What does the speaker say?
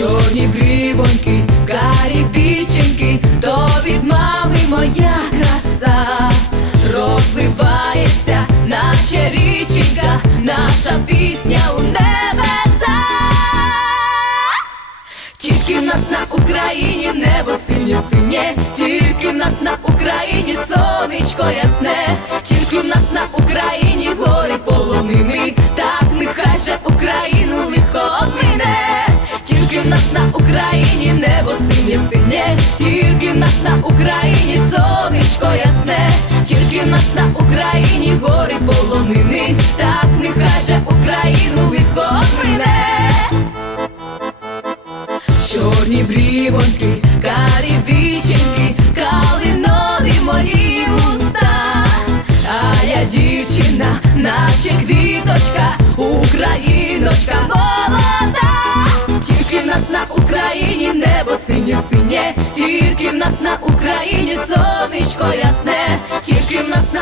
чорні брівоньки, карі віченьки, то від мами моя краса розливається, наче річенька, наша пісня у небеса. Тільки в нас на Україні небо синє синє, тільки в нас на Україні сонечко ясне, тільки в нас нас на Україні небо синє синє, тільки нас на Україні сонечко ясне, тільки нас на Україні гори полонини, так нехай же Україну лихо мине. Чорні брівоньки, карі віченьки, калинові мої уста, а я дівчина, наче квіточка, україночка Україні небо синє синє, тільки в нас на Україні сонечко ясне, тільки в нас на.